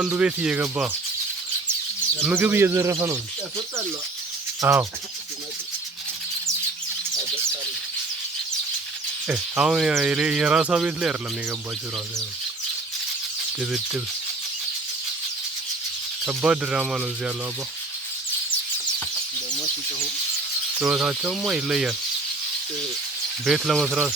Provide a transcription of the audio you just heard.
አንዱ ቤት እየገባ ምግብ እየዘረፈ ነው። አዎ አሁን የራሷ ቤት ላይ አይደለም የገባችው። ራሱ ድብድብ ከባድ ድራማ ነው እዚህ ያለው። አባ ጩኸታቸውማ ይለያል። ቤት ለመስራት